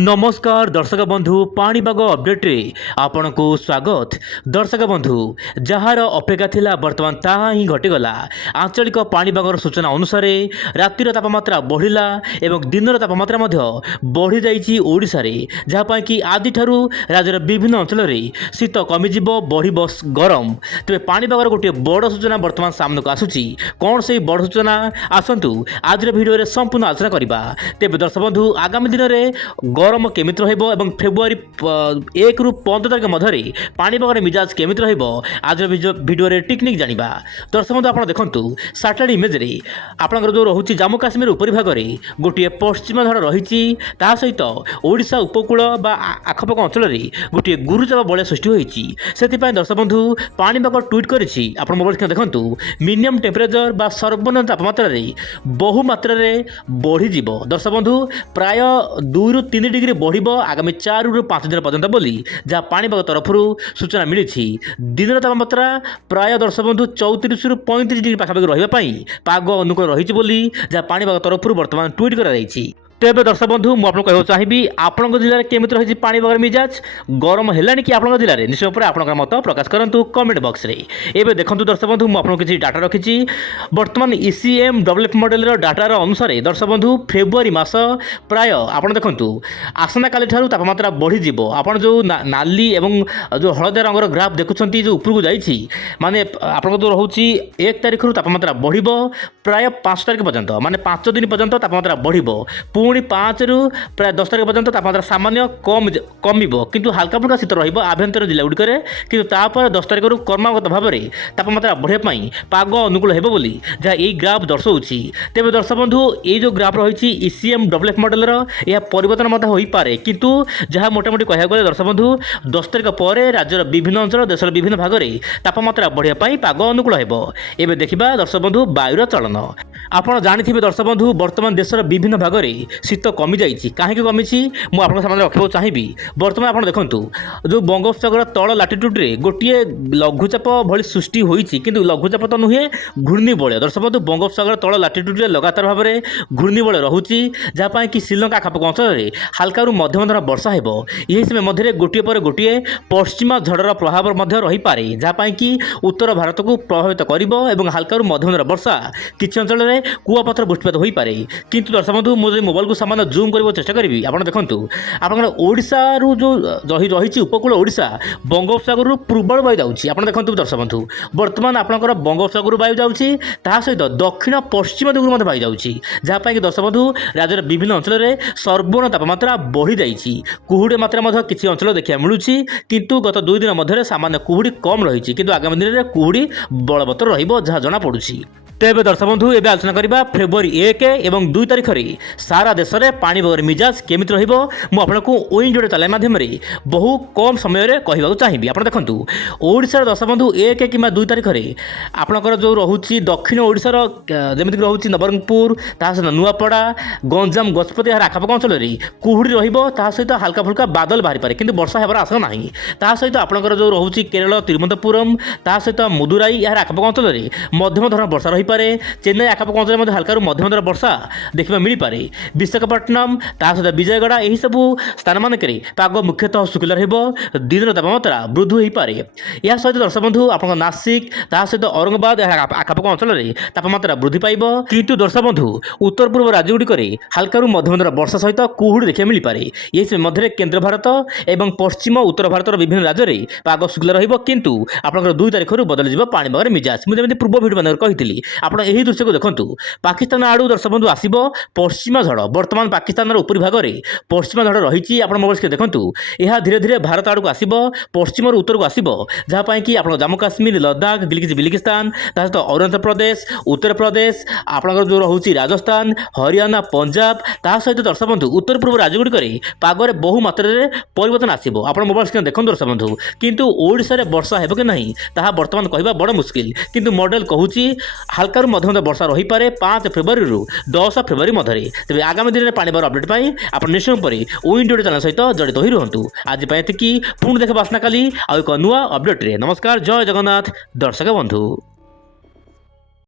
नमस्कार दर्शक बंधु पाणीपाग अपडेट्रे आपण को स्वागत। दर्शक बंधु जार अपेक्षा थिला वर्तमान ताहा ही घटीगला। आंचलिक पाणीपागर सूचना अनुसार रातिर तापमात्रा बढ़िला एवं दिनर तापमात्रा बढ़ी जाइछि ओडिशा रे, जहाँ कि आदि ठारू राज्यर विभिन्न अंचल में शीत कमिजिब बढ़िब गरम। तेरे पाणीपागर गोटे बड़ सूचना वर्तमान सामने को आसुछि। कौन से बड़ सूचना आसतु आज भिडियो संपूर्ण आलोचना करबा। तेरे दर्शक बंधु आगामी दिन में गरम केमिति रहिबो एवं फेब्रुआरी 1 रु 15 तारिख मध्य पाणीपागर मिजाज केमिति रहिबो आज भिडियो रे टेक्निक जानिबा। दर्शक बंधु आपण देखंतु सैटेलाइट इमेज रे आपनकर जो रहुछि जम्मू काश्मीर उपरि भाग रे गोटे पश्चिम झड़ रहिछि, ता सहित ओडिशा उपकूल बा आखपाख अंचल रे गोटे गुरुचाप बलय सृष्टि होइछि। सेति दर्शक बंधु पाणीपाग ट्वीट करिछि। आपण मोबाइल स्क्रीन देखंतु मिनिमम टेम्परेचर बा सर्वनिम्न तापमात्रा रे बहु मात्रा रे बढ़ी जिवो। दर्शक बंधु प्राय 2 रु 3 डिग्री बढ़िबो आगामी 4 रु 5 दिन पर्यंत बोली जहाँ पाणीपाग तरफरु सूचना मिली। दिन तापमात्रा प्राय दर्शक बंधु 34 रु 35 डिग्री पाखापाखि रही पाग अनुकूल रही बोली जहाँ पाणीपाग तरफरु वर्तमान ट्वीट कराଯାଇଛି। तेज दर्शक बंधु मुझे कहना चाहिए आपण जिले में केमी रही पाणीपागर मिजाज गरम है कि आप जिले में निश्चय पर आप मत प्रकाश करूँ कमेंट बॉक्स रे। एवं देखो दर्शक बंधु मुझे किसी डाटा रखी बर्तमान ECM डेवलप मॉडल डाटार अनुसार दर्शक बंधु फेब्रुआरी मास प्राय आप देखु आसना काली ठारू तापमात्रा बढ़ीजी। आप जो नाली एवं जो हलदिया रंगर ग्राफ देखुं जो उपरको जाइए माने आप जो रोचे 1 तारिख तापमात्रा बढ़ प्राय 5 तारिख पर्यंत माने 5 दिन पर्यंत तापमात्रा बढ़ पुणी 5 रु प्राय 10 तारिख पर्यंत तापमात्रा सामान्य कमिबो किंतु हल्का फुल्का शीत रहिबो आभ्यंतर जिला गुड़िक किंतु तापर 10 तारिख क्रमागत भाव में तापमात्रा बढ़िया पाग अनुकूल हेबो बोली जहाँ यही ग्राफ दर्शाऊँच। तेज दर्शक बंधु ये जो ग्राफ रही ECM डेवलप मॉडल यह परिवर्तन हो पारे किंतु जहाँ मोटामोटी कहया गले दर्शक बंधु 10 तारिख पर राज्यर विभिन्न अंचल देशर विभिन्न भाग में तापमात्रा बढ़िया पाग अनुकूल हेबो। एबे देखिबा दर्शक बंधु वायुर चलन। आपण जानिथिबे दर्शक बंधु वर्तमान देशर विभिन्न भाग में शीत कमी जाइए। कहीं कमी मुझे आपको सामने रखा चाहिए। बर्तमान आप देखूँ जो बंगोपसागर तल लाटिट्यूड रे गोटे लघुचाप भली सृष्टि होती किंतु लघुचाप तो नुहे घूर्णिबलय। दर्शक बंधु बंगोपसागर तल लाटिट्यूड रे लगातार भाव में घूर्णिबलय रोचे जहाँ कि श्रीलंका आखपाख अंचल में हाल्का मध्यम धरण वर्षा हो। यही समय मध्य गोटे पर गोटे पश्चिमा झड़र प्रभाव रही पारे जहाँ कि उत्तर भारत को प्रभावित कर हाल्का मध्यम धरण वर्षा किसी अंचल में कुआपथर बृष्टिपात हो पारे। किंतु दर्शक बंधु मुझे मोबाइल को सामान जूम कर चेष्टा करी आप देखूँ आप ओडिशा रू जो रही उपकूल ओडिशा बंगोपसागर पूर्व वायु जाऊँगी। आप देखूँ दर्शक बंधु वर्तमान आपंकर बंगोपसागर वायु जाऊँगी सहित दक्षिण पश्चिम दिगू वायु जाऊँगी जहाँ कि दर्शक बंधु राज्यर विभिन्न अंचल में सर्वनिम्न तापमात्रा बढ़ी जाइए। कुहुड़ी मात्रा किसी अंचल देखा मिलूँ किंतु गत 2 दिन मध्य सामान्य कुहुड़ी कम रही किंतु आगामी दिन में कुहुड़ी बलवत्तर रहा जनापड़ी। तेज दर्शक बंधु एवं आलोचना करवा फेब्रुआरी 1 एवं 2 तारिख में सारा देश में पाणीपागर मिजाज केमिति रहिबो मुझे ओइन जोड़े चलाई माध्यम बहु कम समय कहवाक चाहिए। आप देखूँ ओडिशार दर्शक बंधु 1 कि 2 तारिख में आपंकर जो रोचे दक्षिण ओडिशार जमीक रोचे नवरंगपुर सहित नुआपड़ा गंजाम गजपति यार आखपाख अंचल में कुहुड़ी रहित हाल्का फुल्का बादल बाहरी पारे किंतु वर्षा होबार आशा ना। सहित आपंकर जो रोचे केरल तिरुवनंतपुरम सहित मदुराई यार आखपाख अंचल में मध्यम धरण वर्षा रही पारे। चेन्नई आखपाख अंचल में हल्का मध्यम धरण वर्षा देखा मिल पारे। विशाखापट्टनम सहित विजयगढ़ यही सबू स्थान मानक पाग मुख्यतः शुक्ला दिन तापमात्रा वृद्धि हो पारे। यह सहित दर्शक बंधु आप नासिक सहित औरंगाबाद आखपाख अंचल में तापमात्रा वृद्धि पाइब किंतु दर्शक बंधु उत्तर पूर्व राज्य गुड़िक हल्का मध्यम धरण वर्षा सहित कुहुड़ी देखा मिल पारे। यही समय मध्य केन्द्र भारत और पश्चिम उत्तर भारत विभिन्न राज्य में पाग शुक्ला रु आप 2 तारिख बदल पाणीपागर मिजाज मुझे पूर्व भिडियो मान कही आप यही दृश्य को देखो पाकिस्तान आड़ू दर्शक बंधु आसब पश्चिमा झड़। बर्तमान पाकिस्तान उपरी भाग में पश्चिमा झड़ रही आप मोबाइल देखूँ यह धीरे धीरे भारत आड़ को आसब पश्चिम उत्तर को आसब जहाँ कि आप जम्मू काश्मीर लद्दाख गिलगित बिल्टिस्तान सहित अरुणाचल प्रदेश उत्तर प्रदेश आपंकर जो रोचे राजस्थान हरियाणा पंजाब सहित दर्शक बंधु उत्तर पूर्व राज्य गुड़िक पागरे बहु मात्रा परिवर्तन आसब। आप मोबाइल स्क्रीन देखो दर्शक बंधु किंतु ओडिशा रे वर्षा हेब कि नहीं ताहा वर्तमान कहवा बड़ मुस्किल किंतु मॉडल कहूँ हल्का मध्यम वर्षा रही पारे 5 फेब्रुआरी रु 10 फेब्रुआरी मध्य। तेज आगामी दिन में पाणीपाग अपडेट पाई आप निश्चय पर ओइन चैनल सहित जड़ित हो रुहतु। आज पुणी देखा आसना काली आउ एक नुआ अपडेट रे। नमस्कार, जय जगन्नाथ दर्शक बंधु।